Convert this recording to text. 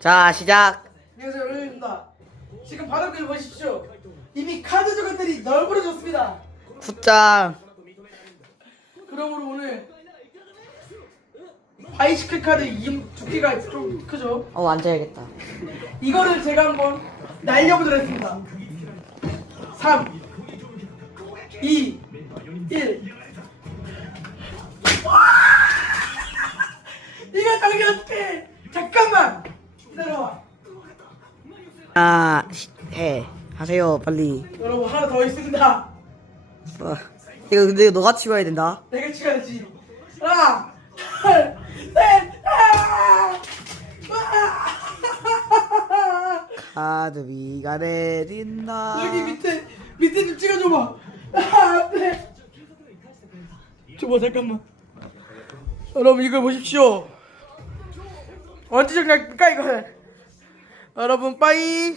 자 시작. 안녕하세요 여러분입니다. 지금 바닥을 보십시오. 이미 카드 조각들이 널브러졌습니다. 굿장. 그러므로 오늘 바이시클 카드 이 두께가 좀 크죠? 어 앉아야겠다. 이거를 제가 한번 날려보도록 했습니다. 3 2 1 이거 당연히 시- 해. 하세요 빨리. 여러분 하나 더 있습니다. 어. 이거 근데 너가 치워야 된다. 내가 치워야지. 하나 둘 셋 아! 아! 카드 비가 내린다. 여기 밑에 밑에 좀 찍어줘봐. 아, 안돼 줘봐 잠깐만. 여러분 이걸 보십시오. 언제 정리할까 이거를 여러분 빠이